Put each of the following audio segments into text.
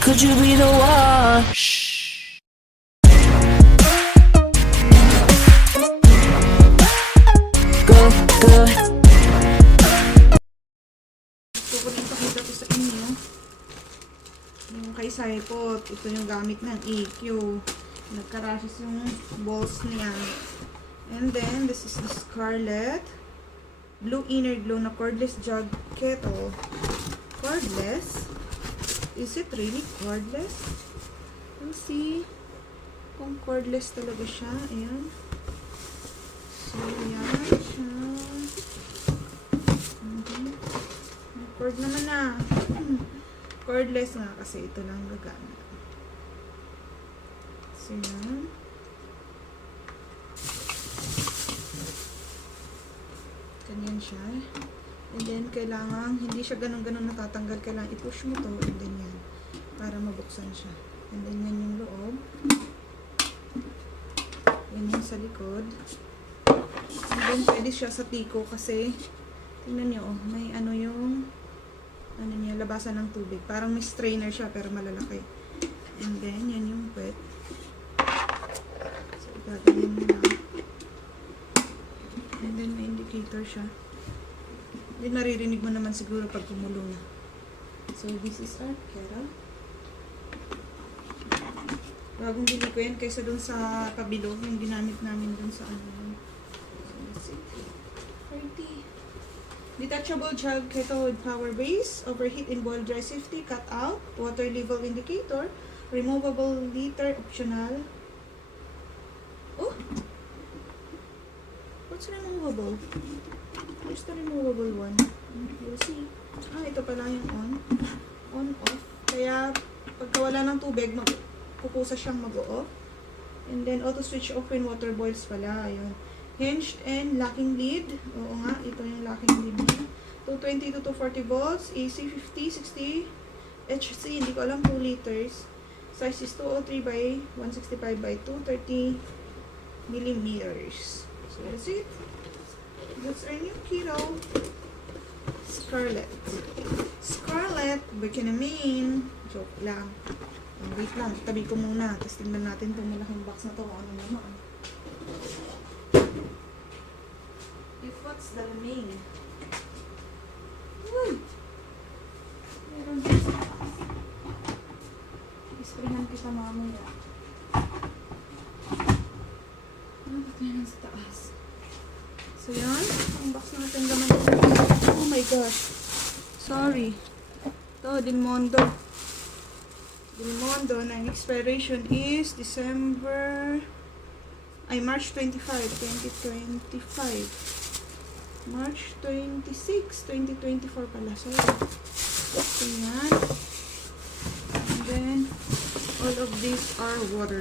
could you be the one? Shh. Go, go. Gusto ko rin pakita ko sa inyo yung kay Saipot. Ito yung gamit ng EQ. Nagka-rashes yung balls niya. And then, this is the Scarlett Blue Inner Glow na cordless jug kettle. Cordless? Is it really cordless? Let's see kung cordless talaga siya. Ayan. So, ayan siya. Cord naman na. Cordless nga kasi ito lang gagamit. So, yan. Ganyan siya. And then, kailangan, hindi siya ganun-ganun natatanggal. Kailangan i-push mo to. And then, yan. Para mabuksan siya. And then, yan yung loob. Yan yung sa likod. And then, pwede siya sa tiko kasi, tingnan nyo, oh, may ano yung, ano niya, labasan ng tubig. Parang may strainer siya, pero malalaki. And then, yan yung wet. So, gagawin mo na. And then, may indicator siya. Then, naririnig mo naman siguro pag kumulo na. So, this is our kettle. Bagong bili ko yan kaysa dun sa pabilog, yung ginamit namin dun sa ano. So, let's see. 30. Detachable jug kettle with power base, overheat and boil dry safety, cut out, water level indicator, removable liter optional. Oh! What's removable? Where's the removable one? We'll see. Ah, ito pala yung on. On, off. Kaya, pagka wala ng tubig, pupusa siyang mag-off. And then, auto switch off when water boils pala. Ayun. Hinged and locking lid. Oo nga, ito yung locking lid niya. 220 to 240 volts. AC 50, 60 HC. Hindi ko alam, 2 liters. Size is 203 by 165 by 230 millimeters. So, that's it. That's our new kilo. Scarlett. Scarlett, Buchanan. Joke lang. Wait lang, tabi ko muna. Tapos tingnan natin itong malaking box na to. Ano naman. If what's the remain? Uy! Meron din sa taas. Isprayan kita mamaya. Ba't meron sa taas? So yan, ang box natin naman. Oh my gosh. Sorry. Ito, Delmondo. Delmondo na ang expiration is March 25, 2025. March 26, 2024 pala. Sorry. So, yan. And then, all of these are water.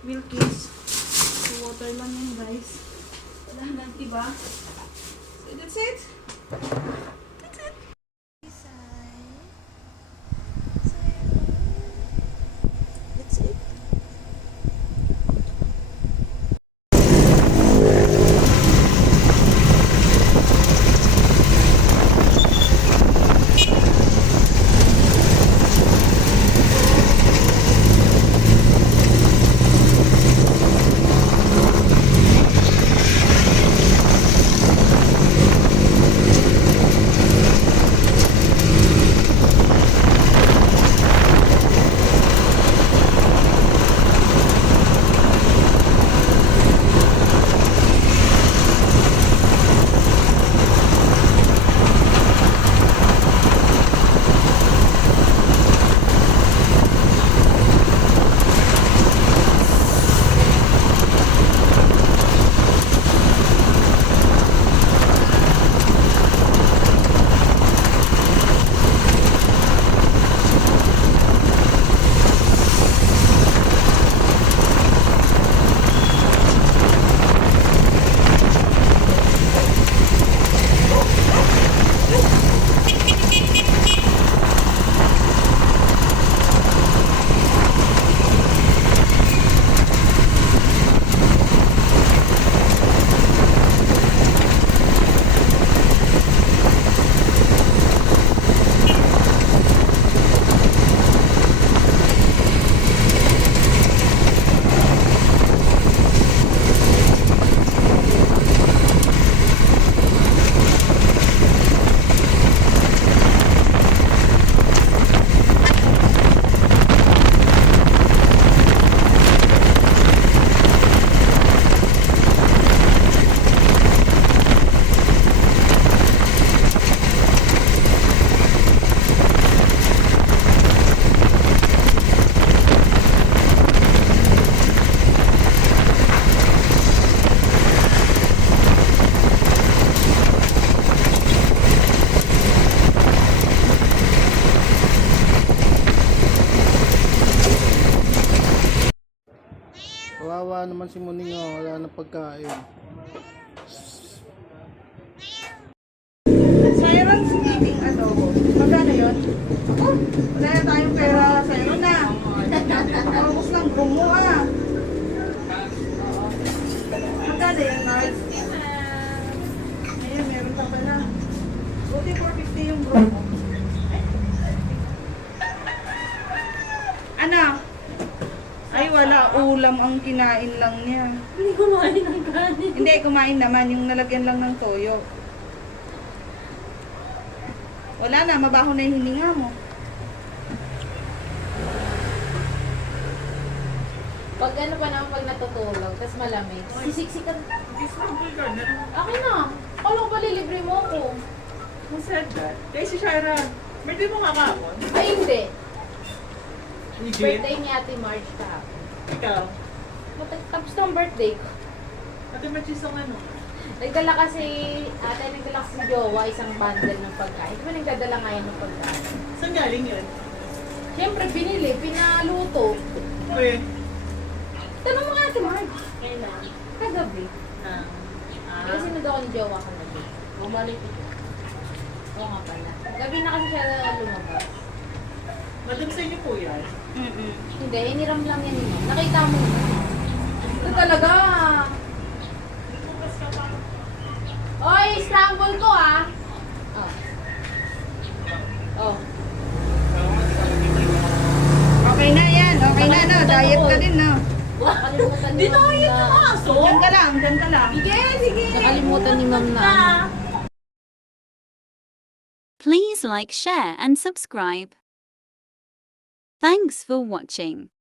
Milkies. So, water lang yan, guys. Wala nang iba. So, that's it. That's it. That's it. Kawawa naman si Muning, oh. Wala na pagkain. Siren's eating adobo. Magkano yun? Ako, wala na tayong pera sa'yo na. Almost lang gumo ah. Magkano yan, Mars? Ayun, meron pa pala. Buti 450 yung grumo. Anak! Ay, wala. Ulam ang kinain lang niya. Hindi kumain ng kanin. Hindi, kumain naman. Yung nalagyan lang ng toyo. Wala na, mabaho na yung hininga mo. Pag ano pa naman, pag natutulog, tapos malamig, sisiksikan. Akin na. Paano ba lilibre mo ako? Who said that? Kaya si Shaira, birthday mo nga kahapon? Ay, hindi. Legit? Birthday ni Ate March ka. Ikaw? Tapos ng birthday ko. Ate Machis ang ano? Nagdala kasi, nagdala kasi si Jowa isang bundle ng pagkain. Di ba nagdadala nga yan ng pagkain? Saan galing yun? Siyempre, binili, pinaluto. Uy. Tanong mo nga Ate March. Kagabi. Ah. Kasi sinunod ako ni Jowa kagabi. Bumalik ito. Oo nga pala. Gabi na kasi siya lumabas. Madam sa inyo po yan? Hindi, iniram lang yan yun. Nakita mo. Ito talaga. Oy, scramble ko ah. Oh. Oh. Okay na yan. Okay na, no? Diet ka din, no? Nakalimutan ni Dito Ma'am kayo na. yung aso? Diyan ka lang, diyan ka lang. Sige, sige. Nakalimutan ni Ma'am na. ano. Please like, share and subscribe. Thanks for watching.